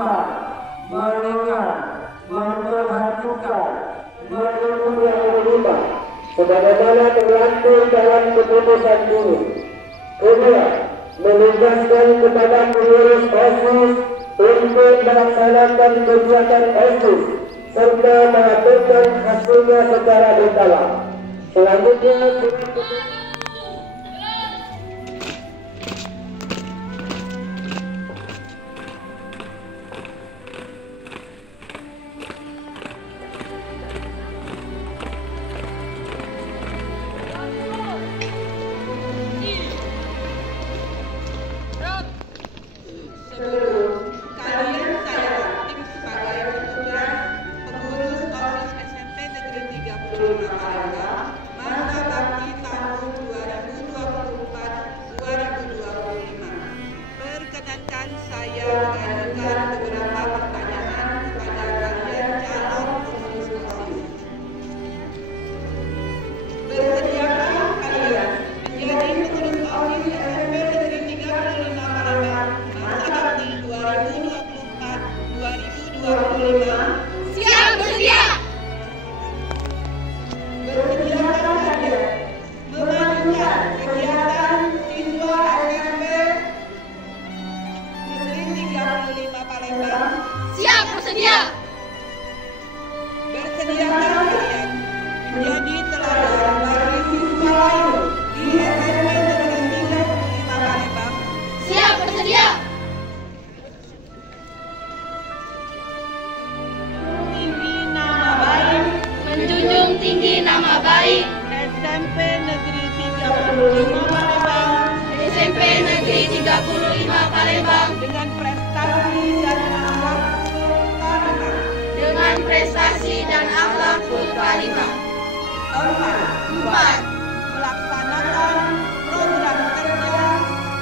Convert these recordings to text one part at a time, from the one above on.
mendengar, mendengar, memperhatikan, menunggu yang berubah, sebagaimana terlangsung dalam keputusan ini. Kedua, menugaskan kepada pengurus OSIS untuk melaksanakan kegiatan OSIS serta melakukan hasilnya secara berkala. Selanjutnya, siap bersedia. Bersediakah kalian memajukan kegiatan siswa SMP Negeri 35 Palembang? Siap bersedia. Bersediakah kalian menjadi teladan bagi siswa lain di SMP Negeri 35 Palembang? Siap bersedia. Menjunjung tinggi nama baik SMP Negeri 35 Palembang SMP Negeri 35 Palembang dengan prestasi dan akhlakul karimah. dengan prestasi dan akhlakul karimah. 4.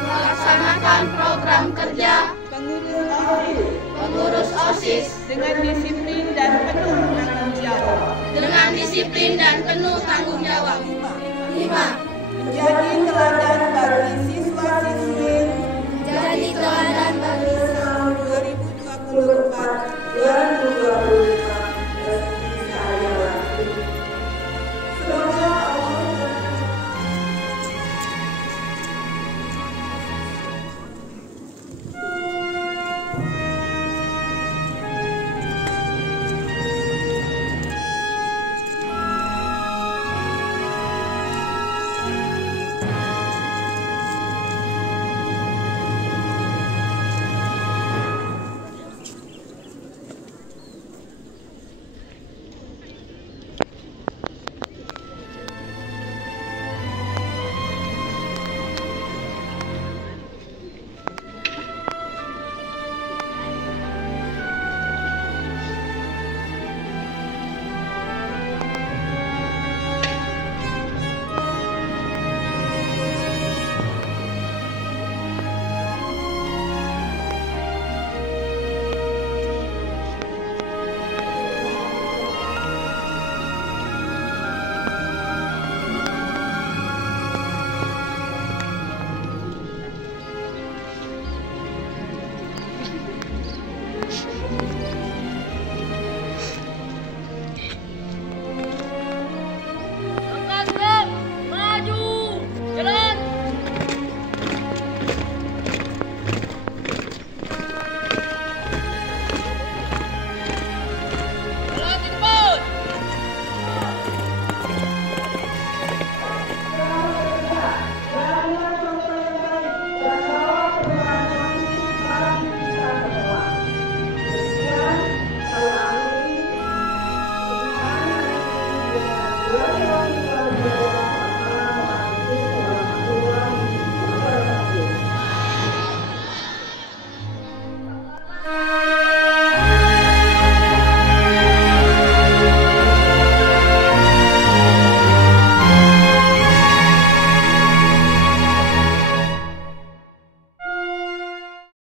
Melaksanakan program kerja Pengurus OSIS dengan disiplin dan penuh tanggung jawab. dengan disiplin dan penuh tanggung jawab. 5. Menjadi teladan bagi